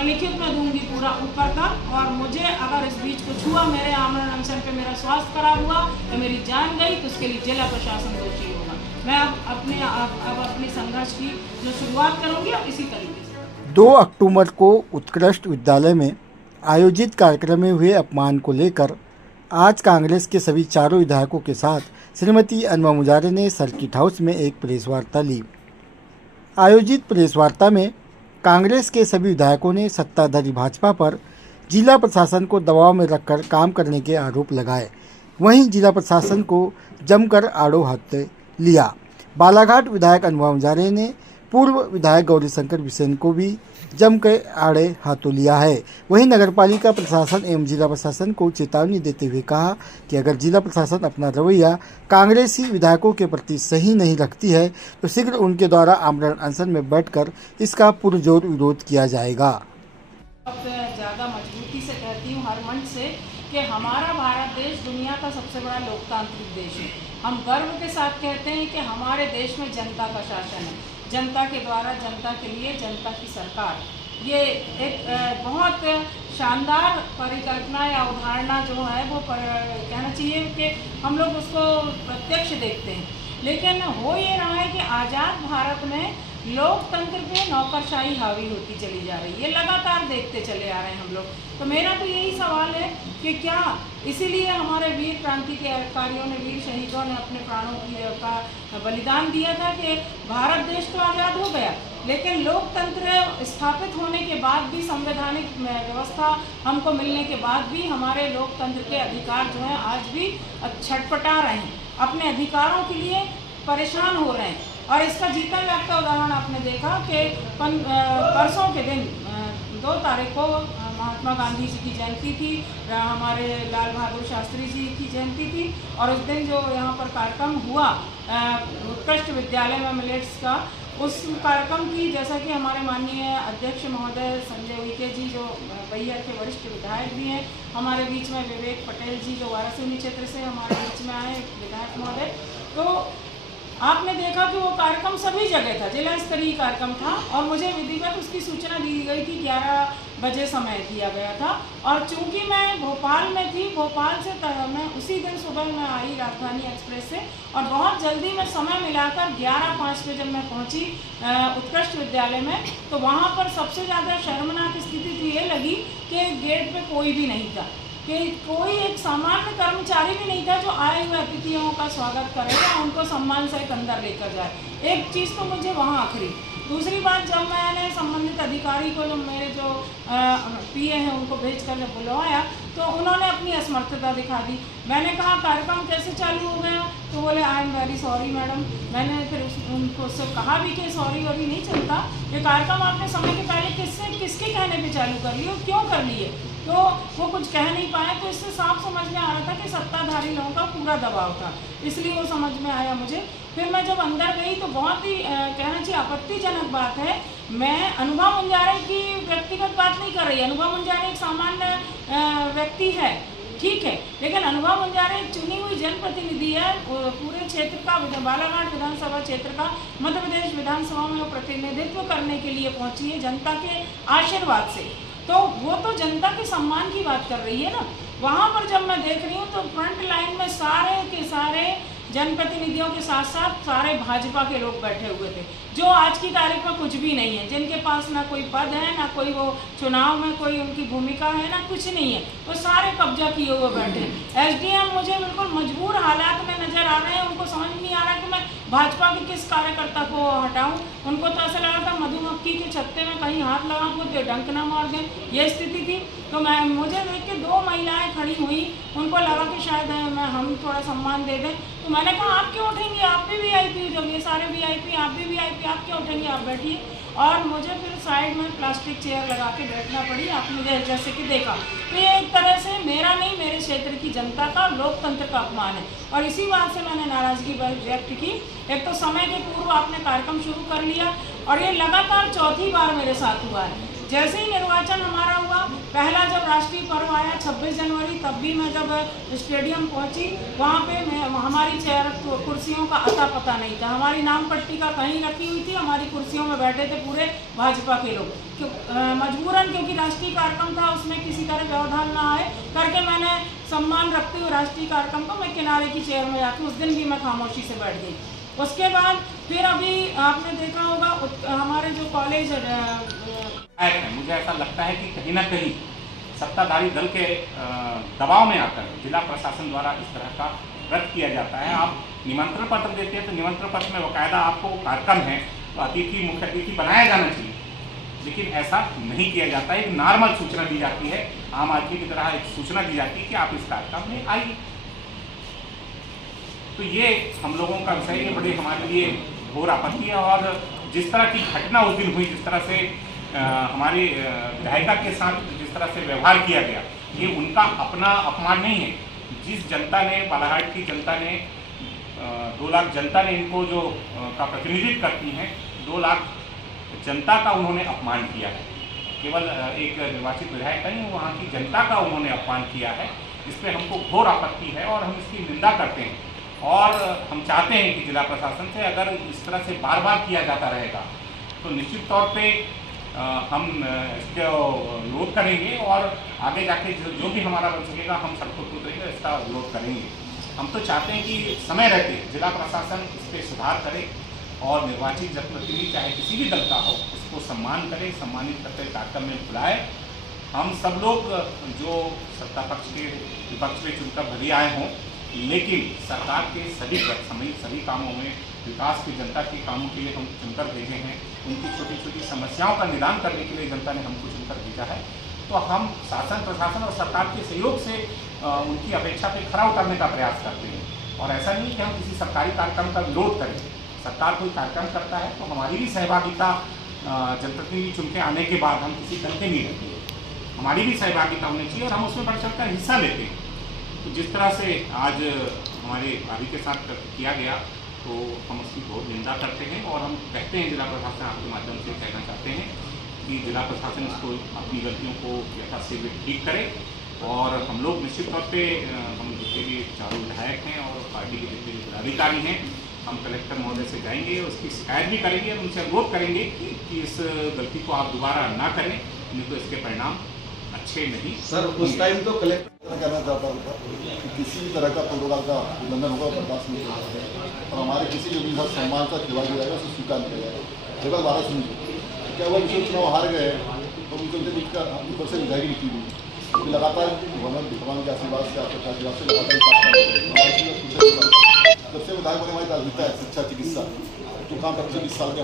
और लिखित में दूंगी पूरा ऊपर का। और मुझे अगर इस बीच को छुआ, मेरे आमरण अनशन पे मेरा स्वास्थ्य खराब हुआ तो मेरी जान गई, तो उसके लिए जिला प्रशासन दोषी होगा। मैं अब अपने संघर्ष की जो शुरुआत करूंगी अब इसी तरीके से। 2 अक्टूबर को उत्कृष्ट विद्यालय में आयोजित कार्यक्रम में हुए अपमान को लेकर आज कांग्रेस के सभी चारों विधायकों के साथ श्रीमती अनवा मुजारे ने सर्किट हाउस में एक प्रेस वार्ता ली। आयोजित प्रेस वार्ता में कांग्रेस के सभी विधायकों ने सत्ताधारी भाजपा पर जिला प्रशासन को दबाव में रखकर काम करने के आरोप लगाए। वहीं जिला प्रशासन को जमकर आड़ो हाथ लिया। बालाघाट विधायक अनवा मुजारे ने पूर्व विधायक गौरीशंकर बिसेन को भी जम के आड़े हाथों लिया है। वहीं नगरपालिका प्रशासन एवं जिला प्रशासन को चेतावनी देते हुए कहा कि अगर जिला प्रशासन अपना रवैया कांग्रेसी विधायकों के प्रति सही नहीं रखती है तो शीघ्र उनके द्वारा आमरण अनशन में बैठकर इसका पुरजोर विरोध किया जाएगा। ज़्यादा मजबूती से कहती हूँ हर मंच से कि हमारा भारत देश दुनिया का सबसे बड़ा लोकतांत्रिक देश है। हम गर्व के साथ कहते हैं कि हमारे देश में जनता का शासन है, जनता के द्वारा, जनता के लिए, जनता की सरकार। ये एक बहुत शानदार परिकल्पना या अवधारणा जो है वो कहना चाहिए कि हम लोग उसको प्रत्यक्ष देखते हैं। लेकिन हो ये रहा है कि आज़ाद भारत में लोकतंत्र पे नौकरशाही हावी होती चली जा रही है, ये लगातार देखते चले आ रहे हैं हम लोग। तो मेरा तो यही सवाल है कि क्या इसीलिए हमारे वीर क्रांतिकारियों ने, वीर शहीदों ने अपने प्राणों का बलिदान दिया था कि भारत देश तो आज़ाद हो गया, लेकिन लोकतंत्र स्थापित होने के बाद भी, संवैधानिक व्यवस्था हमको मिलने के बाद भी हमारे लोकतंत्र के अधिकार जो हैं आज भी छटपटा रहे हैं, अपने अधिकारों के लिए परेशान हो रहे हैं। और इसका जीता जागता उदाहरण आपने देखा कि परसों के दिन 2 तारीख को महात्मा गांधी जी की जयंती थी, हमारे लाल बहादुर शास्त्री जी की जयंती थी। और उस दिन जो यहाँ पर कार्यक्रम हुआ उत्कृष्ट विद्यालय में मिलेट्स का, उस कार्यक्रम की जैसा कि हमारे माननीय अध्यक्ष महोदय संजय उइके जी जो बैहर के वरिष्ठ विधायक भी हैं, हमारे बीच में विवेक पटेल जी जो वारासिवनी क्षेत्र से हमारे बीच में आए विधायक महोदय, तो आपने देखा कि वो कार्यक्रम सभी जगह था, जिला स्तरीय कार्यक्रम था। और मुझे विधिवत उसकी सूचना दी गई थी, 11 बजे समय दिया गया था। और चूंकि मैं भोपाल में थी, भोपाल से मैं उसी दिन सुबह में आई राजधानी एक्सप्रेस से, और बहुत जल्दी मैं समय मिलाकर 11:05 पे जब मैं पहुंची उत्कृष्ट विद्यालय में, तो वहाँ पर सबसे ज़्यादा शर्मनाक स्थिति तो ये लगी कि गेट पे कोई भी नहीं था, कि कोई एक सामान्य कर्मचारी भी नहीं था जो आए हुए अतिथियों का स्वागत करेगा, उनको सम्मान सहित अंदर लेकर जाए। एक चीज़ तो मुझे वहाँ आखिरी। दूसरी बात, जब मैंने संबंधित अधिकारी को, जो मेरे जो पीए हैं उनको भेजकर जब बुलवाया, तो उन्होंने अपनी असमर्थता दिखा दी। मैंने कहा कार्यक्रम कैसे चालू हो गया, तो बोले I am very sorry madam. मैंने फिर उनको उससे कहा भी कि सॉरी वॉरी नहीं चलता, ये कार्यक्रम आपने समय के पहले किसके कहने पे चालू कर लिए, क्यों कर लिए? तो वो कुछ कह नहीं पाए। तो इससे साफ समझ में आ रहा था कि सत्ताधारी लोगों का पूरा दबाव था, इसलिए वो समझ में आया मुझे। फिर मैं जब अंदर गई तो बहुत ही कहना चाहिए आपत्तिजनक बात है, मैं अनुभव मुंजारे की व्यक्तिगत बात नहीं कर रही। अनुभव मुंजारे एक सामान्य व्यक्ति है, ठीक है, लेकिन अनुभव मुंजारे एक चुनी हुई जनप्रतिनिधि है, पूरे क्षेत्र का, बालाघाट विधानसभा क्षेत्र का मध्य प्रदेश विधानसभा में वो प्रतिनिधित्व करने के लिए पहुंची है जनता के आशीर्वाद से। तो वो तो जनता के सम्मान की बात कर रही है ना। वहाँ पर जब मैं देख रही हूँ तो फ्रंट लाइन में सारे के सारे जनप्रतिनिधियों के साथ साथ सारे भाजपा के लोग बैठे हुए थे, जो आज की तारीख में कुछ भी नहीं है, जिनके पास ना कोई पद है, ना कोई वो चुनाव में कोई उनकी भूमिका है, ना कुछ नहीं है, वो सारे कब्जा किए हुए बैठे हैं। एसडीएम मुझे बिल्कुल मजबूर हालात में नजर आ रहे हैं, उनको समझ नहीं आ रहा कि मैं भाजपा के किस कार्यकर्ता को हटाऊं। उनको तो ऐसा लगा था मधुमक्खी के छत्ते में कहीं हाथ लगा को डंक ना मार दें, ये स्थिति थी। तो मुझे देख के 2 महिलाएं खड़ी हुई, उनको लगा कि शायद हम थोड़ा सम्मान दे दें। तो मैंने कहा आप क्यों उठेंगे, आप भी वीआईपी हो, जब ये सारे वीआईपी, आप भी वीआईपी, आप क्यों उठेंगे, आप बैठिए। और मुझे फिर साइड में प्लास्टिक चेयर लगा के बैठना पड़ी, आपने जैसे कि देखा। तो ये एक तरह से मेरा नहीं, मेरे क्षेत्र की जनता का, लोकतंत्र का अपमान है। और इसी बात से मैंने नाराजगी व्यक्त की। एक तो समय के पूर्व आपने कार्यक्रम शुरू कर लिया, और ये लगातार 4थी बार मेरे साथ हुआ है। जैसे ही निर्वाचन हमारा हुआ, पहला जब राष्ट्रीय पर्व आया 26 जनवरी, तब भी मैं जब स्टेडियम पहुंची, वहाँ पे हमारी चेयर कुर्सियों का अता पता नहीं था। हमारी नाम पट्टिका कहीं रखी हुई थी, हमारी कुर्सियों में बैठे थे पूरे भाजपा के लोग। मजबूरन, क्योंकि राष्ट्रीय कार्यक्रम था, उसमें किसी तरह व्यवधान ना आए करके मैंने सम्मान रखते हुए राष्ट्रीय कार्यक्रम को मैं किनारे की चेयर में जाकर उस दिन भी मैं खामोशी से बैठ गई। उसके बाद फिर अभी आपने देखा होगा हमारे जो कॉलेज है, मुझे ऐसा लगता है कि कहीं ना कहीं सत्ताधारी दल के दबाव में आकर जिला प्रशासन द्वारा इस तरह का रद्द किया जाता है। आप निमंत्रण पत्र देते हैं तो निमंत्रण पत्र में बाकायदा आपको कार्यक्रम है तो अतिथि मुख्य अतिथि बनाया जाना चाहिए, लेकिन ऐसा नहीं किया जाता है। एक नॉर्मल सूचना दी जाती है, आम आदमी की तरह एक सूचना दी जाती है कि आप इस कार्यक्रम में आइए। तो ये हम लोगों का विषय है, बड़ी हमारे लिए घोर आपत्ति है। और जिस तरह की घटना उस दिन हुई, जिस तरह से हमारी विधायिका के साथ जिस तरह से व्यवहार किया गया, ये उनका अपना अपमान नहीं है। जिस जनता ने, बालाघाट की जनता ने, 2 लाख जनता ने इनको जो का प्रतिनिधित्व करती हैं, 2 लाख जनता का उन्होंने अपमान किया है। केवल एक निर्वाचित विधायक नहीं, वहाँ की जनता का उन्होंने अपमान किया है। इस पर हमको घोर आपत्ति है और हम इसकी निंदा करते हैं। और हम चाहते हैं कि जिला प्रशासन से अगर इस तरह से बार बार किया जाता रहेगा तो निश्चित तौर पे हम इसका विरोध करेंगे और आगे जाके जो भी हमारा बन सकेगा हम सड़कों पर उतरेंगे, इसका विरोध करेंगे। हम तो चाहते हैं कि समय रहते जिला प्रशासन इस पर सुधार करे और निर्वाचित जनप्रतिनिधि चाहे किसी भी दल का हो उसको सम्मान करे, सम्मानित करके कार्यक्रम में बुलाए। हम सब लोग जो सत्ता पक्ष के विपक्ष में चुनकर भले आए हों, लेकिन सरकार के सभी कामों में, विकास की जनता के कामों के लिए हम चुनकर भेजे हैं। उनकी छोटी छोटी समस्याओं का निदान करने के लिए जनता ने हमको चुनकर भेजा है। तो हम शासन, प्रशासन और सरकार के सहयोग से उनकी अपेक्षा पे खरा उतरने का प्रयास करते हैं। और ऐसा नहीं कि हम किसी सरकारी कार्यक्रम का विरोध करें। सरकार कोई कार्यक्रम करता है तो हमारी भी सहभागिता, जनप्रतिनिधि चुन के आने के बाद हम किसी दल के नहीं रहते हैं, हमारी भी सहभागिता होनी चाहिए और हम उसमें बढ़ चढ़ कर हिस्सा लेते हैं। तो जिस तरह से आज हमारे भाभी के साथ किया गया तो हम उसकी बहुत निंदा करते हैं और हम कहते हैं जिला प्रशासन आपके माध्यम से कहना चाहते हैं कि जिला प्रशासन इसको अपनी गलतियों को यथाशीघ्र ठीक करे। और हम लोग निश्चित तौर पे हम जितने भी चारों विधायक हैं और पार्टी के जितने भी पदाधिकारी हैं, हम कलेक्टर महोदय से जाएंगे, उसकी शिकायत भी करेंगे और उनसे अनुरोध करेंगे कि इस गलती को आप दोबारा ना करें, नहीं तो इसके परिणाम अच्छे नहीं। सर, उस टाइम तो कलेक्टर कहना चाहता था कि किसी भी तरह का प्रोटोकॉल का उल्लंघन होगा बर्दाश्त नहीं किया जाएगा और हमारे किसी भी साथ सम्मान का खिलवाड़ किया जाएगा, उसे स्वीकार किया जाएगा। केवल 12 सुनिए क्या हुआ, विश्व चुनाव हार गए तो उनके ऊपर से विधायक निकली हुई लगातार भगवान के आशीर्वाद से, आपके आशीर्वाद से लगातार जब से विधायक होने हमारी प्राथमिकता है शिक्षा, चिकित्सा, जो काम 25 साल के